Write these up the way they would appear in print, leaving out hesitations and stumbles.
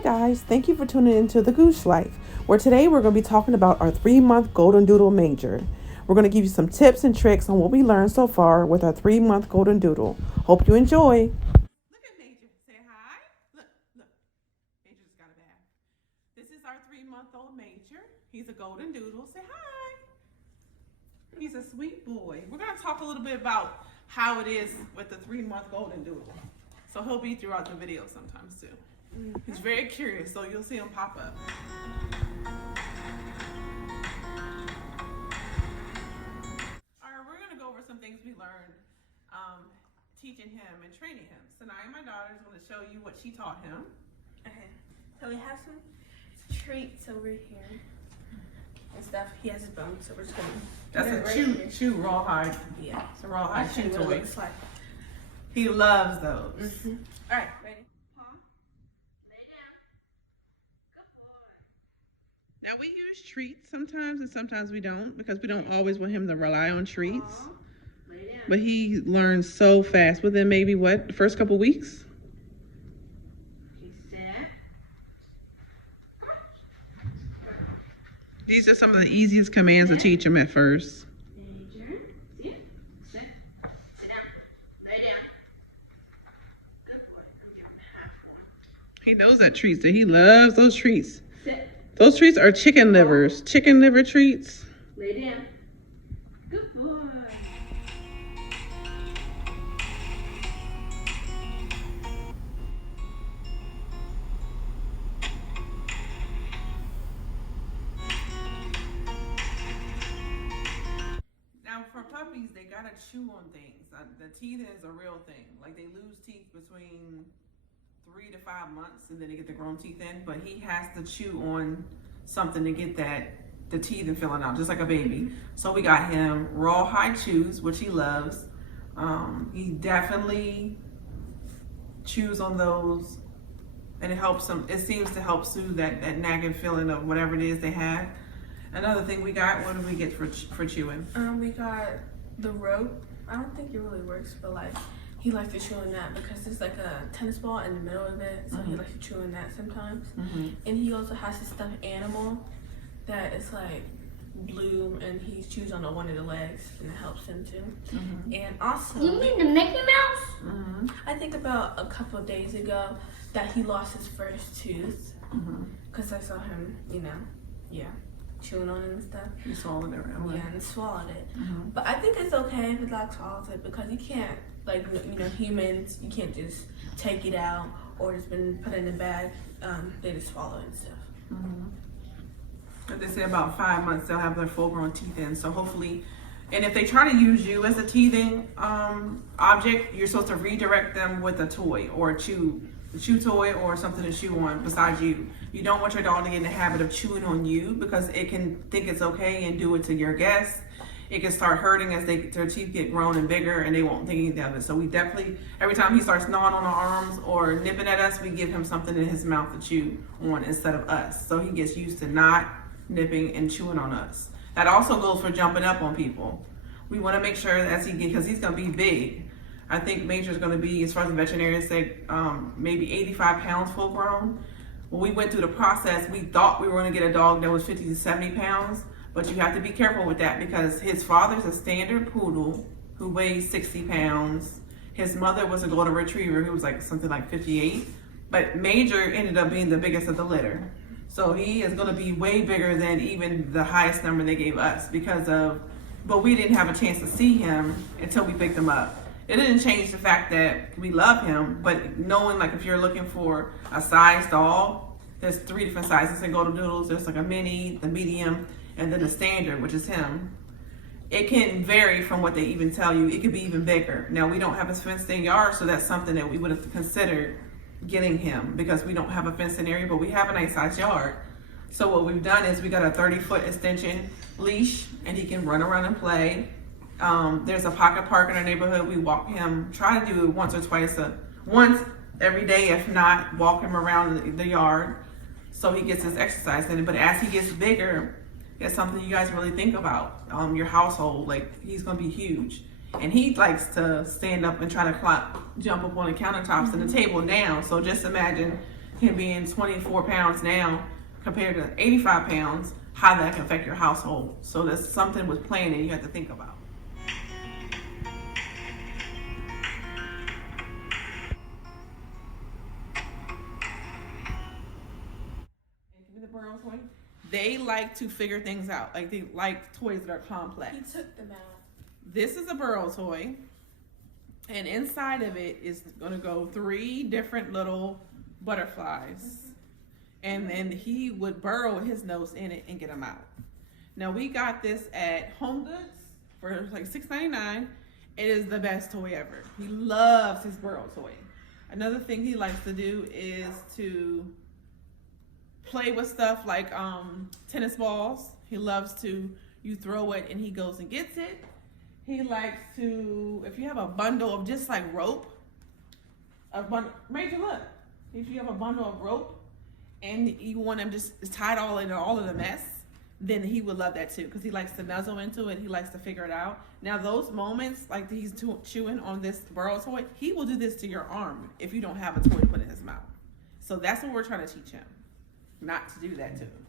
Hi guys, thank you for tuning into The Goose Life, where today we're going to be talking about our 3-month Goldendoodle Major. We're going to give you some tips and tricks on what we learned so far with our 3-month Goldendoodle. Hope you enjoy. Look at Major. Say hi. Look. Major just got a bath. This is our 3-month-old Major. He's a Goldendoodle. Say hi. He's a sweet boy. We're going to talk a little bit about how it is with the 3-month Goldendoodle. So he'll be throughout the video sometimes too. He's very curious, so you'll see him pop up. Alright, we're going to go over some things we learned teaching him and training him. Sanaya, my daughter, is going to show you what she taught him. Okay, so we have some treats over here and stuff. He has his bones, so we're just going to... That's a chew rawhide. Yeah. It's a rawhide chew toy. Looks like. He loves those. Alright, ready? Now we use treats sometimes and sometimes we don't because we don't always want him to rely on treats. But he learns so fast within maybe the first couple weeks? These are some of the easiest commands to teach him at first. He knows that treats, that he loves those treats. Those treats are chicken livers, chicken liver treats. Lay down. Good boy. Now for puppies, they gotta chew on things. The teething is a real thing. Like they lose teeth between 3 to 5 months and then they get the grown teeth in, but he has to chew on something to get the teeth and filling out, just like a baby. So we got him rawhide chews, which he loves. He definitely chews on those and it helps him. It seems to help soothe that nagging feeling of whatever it is they have. Another thing we got, what did we get for chewing? We got the rope. I don't think it really works, but like he likes to chew on that because there's like a tennis ball in the middle of it, so he likes to chew on that sometimes. And he also has his stuffed animal that is like blue, and he chews on one of the legs, and it helps him too. And also, you mean the Mickey Mouse? I think about a couple of days ago that he lost his first tooth because I saw him, chewing on it and stuff. He swallowed it, right? Yeah, and swallowed it. But I think it's okay if the dog swallows it because you can't, like, humans, you can't just take it out or it's been put in the bag. They just swallow it and stuff. But they say about 5 months they'll have their full-grown teeth in. So hopefully, and if they try to use you as a teething object, you're supposed to redirect them with a toy or a chew toy or something to chew on besides you. You don't want your dog to get in the habit of chewing on you because it can think it's okay and do it to your guests. It can start hurting as their teeth get grown and bigger and they won't think anything of it. So we definitely, every time he starts gnawing on our arms or nipping at us, we give him something in his mouth to chew on instead of us. So he gets used to not nipping and chewing on us. That also goes for jumping up on people. We want to make sure that because he's going to be big. I think Major's going to be, as far as the veterinarian said, maybe 85 pounds full grown. When we went through the process, we thought we were going to get a dog that was 50 to 70 pounds. But you have to be careful with that because his father's a standard poodle who weighs 60 pounds. His mother was a golden retriever who was something like 58. But Major ended up being the biggest of the litter. So he is going to be way bigger than even the highest number they gave us but we didn't have a chance to see him until we picked him up. It didn't change the fact that we love him, but knowing if you're looking for a size dog, there's 3 different sizes in Goldendoodles. There's a mini, the medium, and then the standard, which is him. It can vary from what they even tell you. It could be even bigger. Now, we don't have a fenced-in yard, so that's something that we would have considered getting him because we don't have a fenced-in area, but we have a nice-sized yard. So what we've done is we got a 30-foot extension leash, and he can run around and play. There's a pocket park in our neighborhood. We walk him, try to do it once every day, if not, walk him around the yard so he gets his exercise in it. But as he gets bigger, it's something you guys really think about. Your household, he's gonna be huge. And he likes to stand up and try to jump up on the countertops and the table down. So just imagine him being 24 pounds now compared to 85 pounds, how that can affect your household. So that's something with planning you have to think about. The Burrow toy, they like to figure things out. Like they like toys that are complex. He took them out. This is a Burrow toy, and inside of it is going to go 3 different little butterflies, and then he would burrow his nose in it and get them out. Now we got this at Home Goods for like $6.99. It is the best toy ever. He loves his Burrow toy. Another thing he likes to do is to play with stuff like tennis balls. He loves to, you throw it and he goes and gets it. He likes to, if you have a bundle of just like rope, Major, look, if you have a bundle of rope and you want him just tied all of the mess, then he would love that too, because he likes to nuzzle into it. He likes to figure it out. Now those moments, like he's chewing on this Burrow toy, he will do this to your arm if you don't have a toy to put in his mouth. So that's what we're trying to teach him, not to do that to him.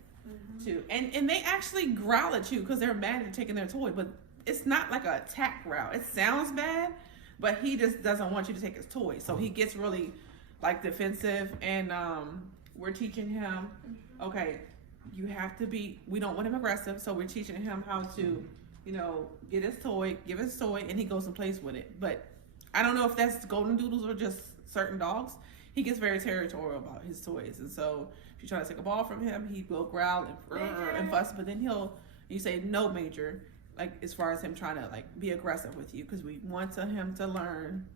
Too. And they actually growl at you because they're mad at taking their toy, but it's not like an attack growl. It sounds bad, but he just doesn't want you to take his toy. So he gets really like defensive, and we're teaching him, okay, you have to be, we don't want him aggressive, so we're teaching him how to, you know, get his toy, give his toy, and he goes and plays with it. But I don't know if that's Goldendoodles or just certain dogs. He gets very territorial about his toys, and so if you try to take a ball from him, he will growl and fuss, but then you say, no, Major, like as far as him trying to like be aggressive with you, because we want him to learn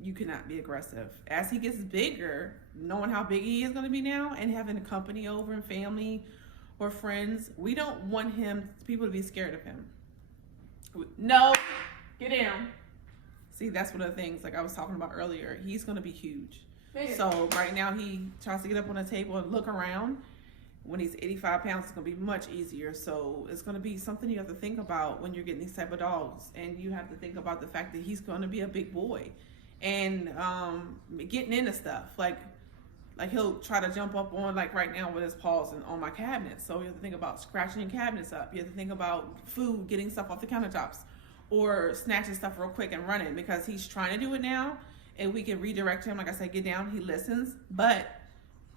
you cannot be aggressive. As he gets bigger, knowing how big he is going to be now and having a company over and family or friends, we don't want people to be scared of him. No, get down. See, that's one of the things like I was talking about earlier. He's going to be huge. So right now he tries to get up on the table and look around. When he's 85 pounds, it's going to be much easier. So it's going to be something you have to think about when you're getting these type of dogs. And you have to think about the fact that he's going to be a big boy. And getting into stuff. Like he'll try to jump up on, like right now with his paws and on my cabinet. So you have to think about scratching cabinets up. You have to think about food, getting stuff off the countertops. Or snatching stuff real quick and running, because he's trying to do it now. And we can redirect him. Like I said, get down, he listens. But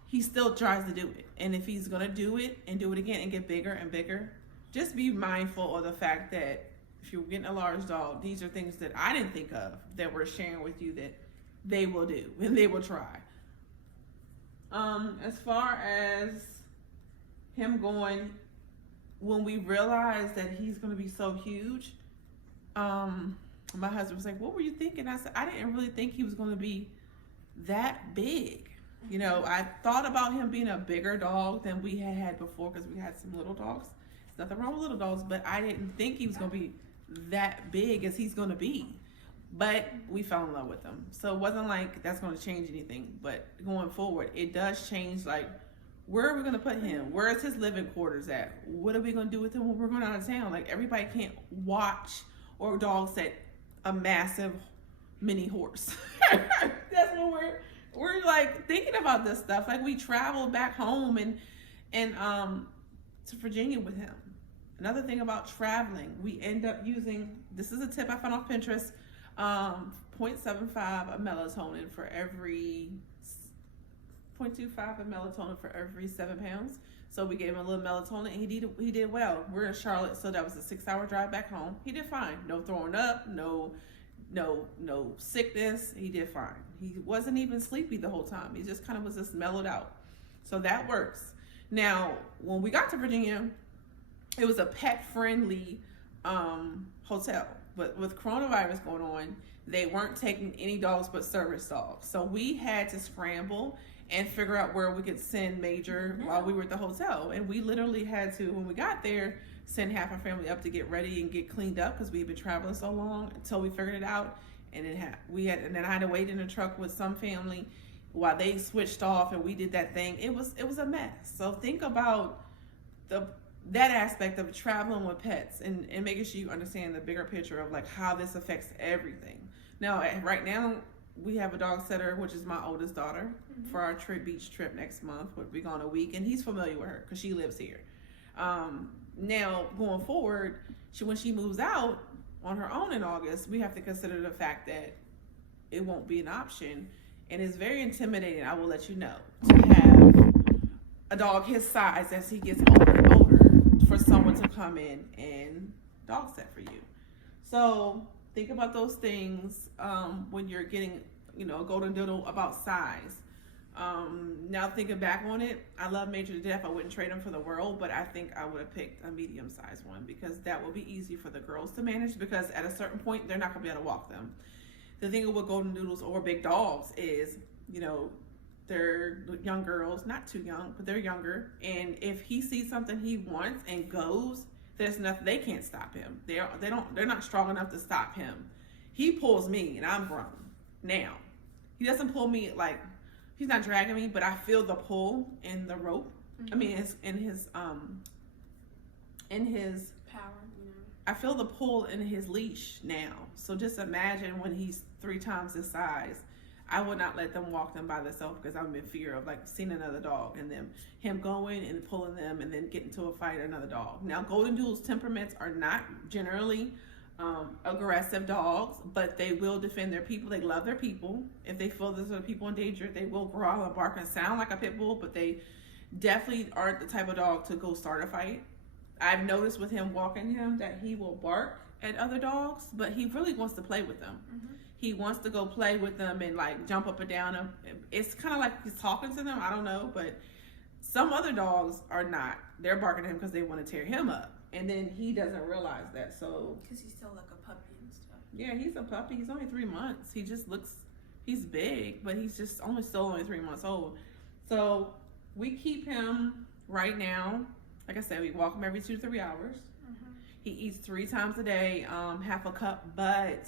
he still tries to do it. And if he's going to do it and do it again and get bigger and bigger, just be mindful of the fact that if you're getting a large dog, these are things that I didn't think of that we're sharing with you that they will do and they will try. As far as him going, when we realized that he's going to be so huge, my husband was like, what were you thinking? I said, I didn't really think he was going to be that big. You know, I thought about him being a bigger dog than we had before, because we had some little dogs. There's nothing wrong with little dogs, but I didn't think he was going to be that big as he's going to be. But we fell in love with him. So it wasn't like that's going to change anything. But going forward, it does change, like, where are we going to put him? Where is his living quarters at? What are we going to do with him when we're going out of town? Like, everybody can't watch or dog sit a massive mini horse. That's what we're like thinking about this stuff. Like, we traveled back home and to Virginia with him. Another thing about traveling, we end up using, this is a tip I found off Pinterest, 0.75 of melatonin for every 0.25 of melatonin for every 7 pounds. So we gave him a little melatonin, and he did well. We're in Charlotte, so that was a 6-hour drive back home. He did fine. No throwing up, no sickness. He did fine. He wasn't even sleepy the whole time. He just kind of was just mellowed out. So that works. Now, when we got to Virginia, it was a pet-friendly hotel. But with coronavirus going on, they weren't taking any dogs but service dogs. So we had to scramble and figure out where we could send Major while we were at the hotel. And we literally had to, when we got there, send half our family up to get ready and get cleaned up, because we had been traveling so long until we figured it out. And then I had to wait in the truck with some family while they switched off and we did that thing. It was a mess. So think about that aspect of traveling with pets and making sure you understand the bigger picture of like how this affects everything. Now, right now, we have a dog sitter, which is my oldest daughter, for our beach trip next month. We'll be gone a week, and he's familiar with her because she lives here. Now, going forward, when she moves out on her own in August, we have to consider the fact that it won't be an option, and it's very intimidating, I will let you know, to have a dog his size as he gets older and older for someone to come in and dog sit for you. So think about those things when you're getting, a Goldendoodle about size. Now thinking back on it, I love Major to death. I wouldn't trade him for the world, but I think I would have picked a medium-sized one because that would be easy for the girls to manage because at a certain point, they're not going to be able to walk them. The thing with Goldendoodles or big dogs is, they're young girls, not too young, but they're younger. And if he sees something he wants and goes, there's nothing, they can't stop him. They're not strong enough to stop him. He pulls me and I'm grown. Now, he doesn't pull me like, he's not dragging me, but I feel the pull in the rope. Mm-hmm. I mean, in his power, I feel the pull in his leash now. So just imagine when he's 3 times his size. I would not let them walk them by themselves because I'm in fear of like seeing another dog and then him going and pulling them and then getting into a fight with another dog. Now, Goldendoodle's temperaments are not generally aggressive dogs, but they will defend their people. They love their people. If they feel there's other people in danger, they will growl and bark and sound like a pit bull, but they definitely aren't the type of dog to go start a fight. I've noticed with him walking him that he will bark at other dogs, but he really wants to play with them. Mm-hmm. He wants to go play with them and like jump up and down. It's kind of like he's talking to them. I don't know, but some other dogs are not. They're barking at him because they want to tear him up. And then he doesn't realize that. So because he's still like a puppy and stuff. Yeah, he's a puppy. He's only 3 months. He just looks, he's big, but he's just only 3 months old. So we keep him right now. Like I said, we walk him every 2 to 3 hours. Mm-hmm. He eats 3 times a day, half a cup. But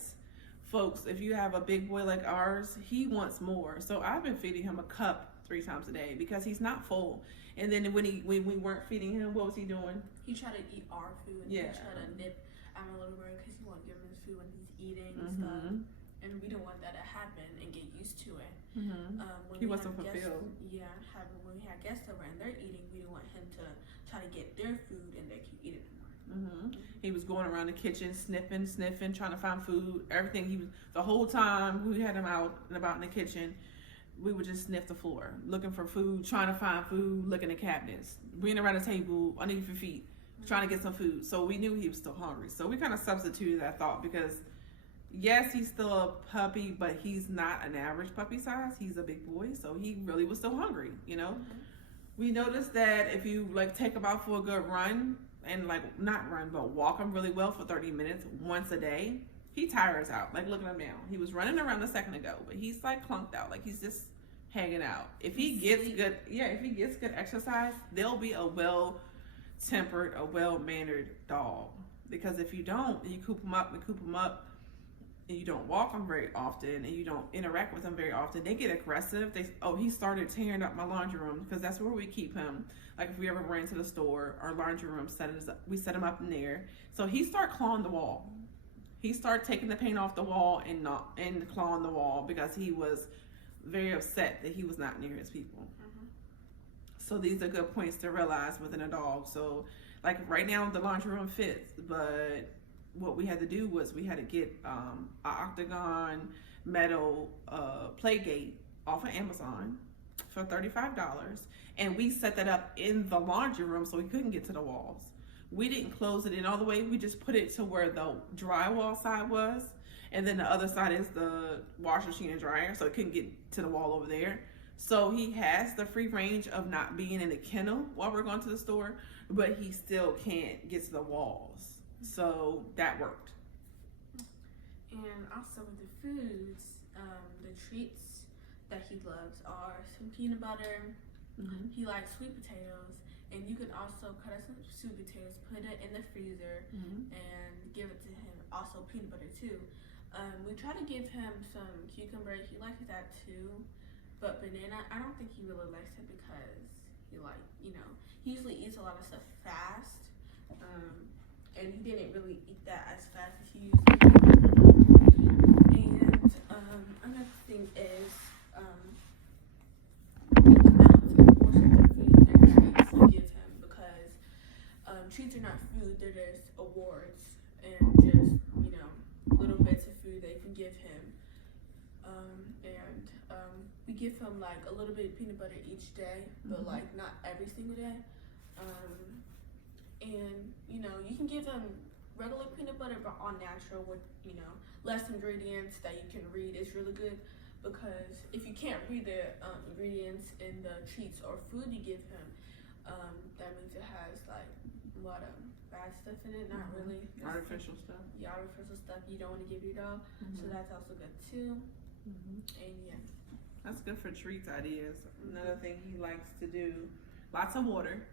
folks, if you have a big boy like ours, he wants more. So I've been feeding him a cup 3 times a day because he's not full. And then when we weren't feeding him, what was he doing? He tried to eat our food. And yeah. He tried to nip our little bird because he won't give him his food when he's eating and stuff. And we don't want that to happen and get used to it. Mm-hmm. He wasn't fulfilled. When we had guests over and they're eating, we didn't want him to try to get their food and they keep eating it more. Mm-hmm. He was going around the kitchen, sniffing, trying to find food. Everything. He was the whole time we had him out and about in the kitchen. We would just sniff the floor, looking for food, trying to find food, looking at cabinets, being around the table, underneath your feet, trying to get some food. So we knew he was still hungry. So we kind of substituted that thought because, yes, he's still a puppy, but he's not an average puppy size. He's a big boy, so he really was still hungry, Mm-hmm. We noticed that if you like take him out for a good run and like not run, but walk him really well for 30 minutes once a day, he tires out. Like, look at him now. He was running around a second ago, but he's like clunked out. Like he's just hanging out. If he gets good exercise, they'll be a well-tempered, a well-mannered dog. Because if you don't, and you coop them up, and you don't walk them very often, and you don't interact with them very often, they get aggressive. He started tearing up my laundry room because that's where we keep him. Like if we ever ran to the store, our laundry room we set him up in there. So he started clawing the wall. He started taking the paint off the wall and clawing the wall because he was very upset that he was not near his people. Mm-hmm. So these are good points to realize within a dog. So like right now the laundry room fits, but what we had to do was we had to get an octagon metal play gate off of Amazon for $35, and we set that up in the laundry room so we couldn't get to the walls. We didn't close it in all the way. We just put it to where the drywall side was, and then the other side is the washing machine and dryer, so it couldn't get to the wall over there. So he has the free range of not being in the kennel while we're going to the store, but he still can't get to the walls. So that worked. And also with the foods, the treats that he loves are some peanut butter. Mm-hmm. He likes sweet potatoes. And you can also cut up some sweet potatoes, put it in the freezer, mm-hmm. and give it to him. Also peanut butter too. We try to give him some cucumber. He likes that too. But banana, I don't think he really likes it because he usually eats a lot of stuff fast. And he didn't really eat that as fast as he used to. And another thing is the amount of portions of food and treats you give him, because treats are not food; they're just awards and just little bits of food that you can give him. We give him like a little bit of peanut butter each day, but like not every single day. And you can give him regular peanut butter, but all natural with less ingredients that you can read is really good, because if you can't read the ingredients in the treats or food you give him, that means it has like a lot of bad stuff in it. Not really Artificial stuff. Yeah, artificial stuff you don't want to give your dog, so that's also good too. And yeah. That's good for treats ideas. Another thing he likes to do, lots of water.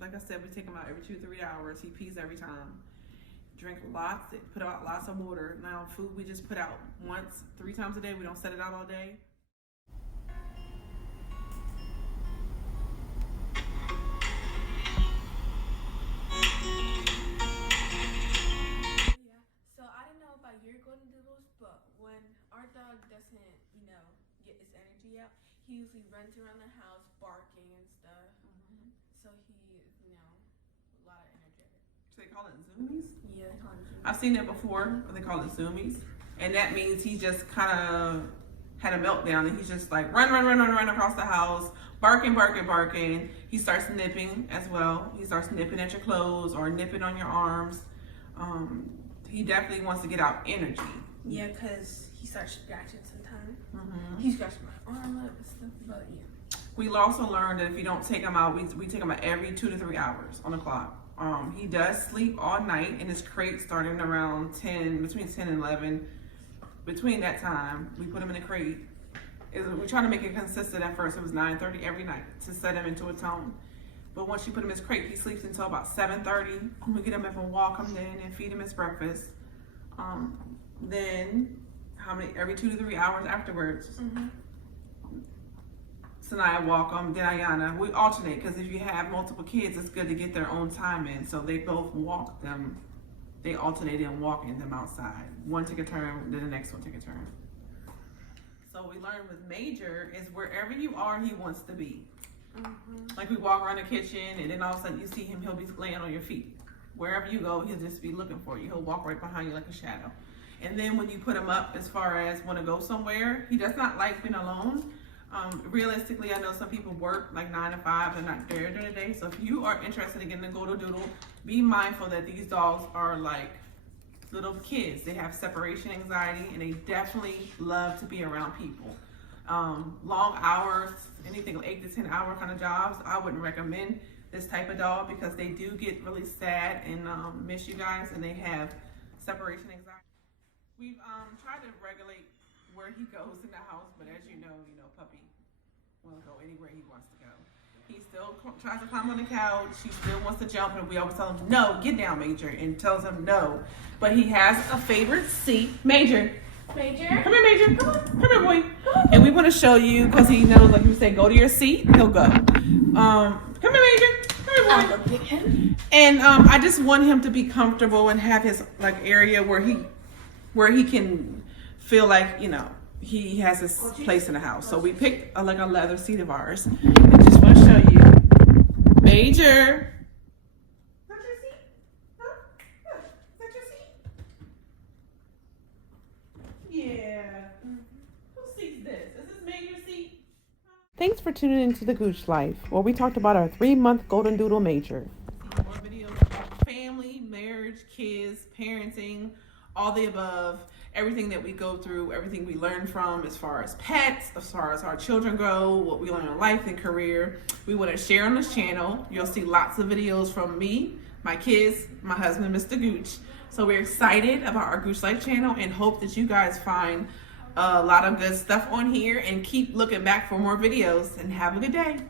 Like I said, we take him out every 2-3 hours. He pees every time. Drink lots, put out lots of water. Now food we just put out once, 3 times a day. We don't set it out all day. Yeah. So I don't know about your golden doodles, but when our dog doesn't, get his energy out, he usually runs around the house barking and stuff. So he, a lot of energy. So they call it zoomies? Yeah, they call it zoomies. I've seen it before, but they call it zoomies. And that means he just kind of had a meltdown and he's just like run across the house, barking. He starts nipping as well. He starts nipping at your clothes or nipping on your arms. He definitely wants to get out energy. Yeah, because he starts scratching sometimes. He scratched my arm up and stuff, but yeah. We also learned that if you don't take him out, we take him out every 2 to 3 hours on the clock. He does sleep all night in his crate starting around between 10 and 11. Between that time, we put him in a crate. We try to make it consistent at first. It was 9:30 every night to set him into a tone. But once you put him in his crate, he sleeps until about 7:30. We get him up and walk him then and feed him his breakfast. Then every 2 to 3 hours afterwards, Sanaya walk them, then Ayana. We alternate because if you have multiple kids, it's good to get their own time in. So they both walk them. They alternate in walking them outside. One take a turn, then the next one take a turn. So we learned with Major is wherever you are, he wants to be. Like we walk around the kitchen and then all of a sudden you see him, he'll be laying on your feet. Wherever you go, he'll just be looking for you. He'll walk right behind you like a shadow. And then when you put him up as far as want to go somewhere, he does not like being alone. Realistically, I know some people work like 9 to 5. They're not there during the day. So if you are interested in getting a Goldendoodle, be mindful that these dogs are like little kids. They have separation anxiety and they definitely love to be around people. Long hours, anything like 8 to 10 hour kind of jobs, I wouldn't recommend this type of dog because they do get really sad and miss you guys, and they have separation anxiety. We've tried to regulate where he goes in the house, but as you know, puppy will go anywhere he wants to go. He still tries to climb on the couch. He still wants to jump, and we always tell him, no, get down, Major, and tells him no. But he has a favorite seat. Major. Major? Come here, Major. Come here, boy. And we want to show you, because he knows, like you say, go to your seat, he'll go. Come here, Major. Come here, boy. I'll go get him. And I just want him to be comfortable and have his like area where he can feel like, he has his place in the house. So we picked a leather seat of ours. I just want to show you. Major. Is that your seat? Huh? Yeah. Is that your seat? Yeah. Whose seat's this? Is this Major's seat? Thanks for tuning into The Gooch Life, where we talked about our 3-month Goldendoodle Major. More videos about family, marriage, kids, parenting, all the above. Everything that we go through, everything we learn from as far as pets, as far as our children go, what we learn in life and career. We want to share on this channel. You'll see lots of videos from me, my kids, my husband, Mr. Gooch. So we're excited about our Gooch Life channel and hope that you guys find a lot of good stuff on here and keep looking back for more videos, and have a good day.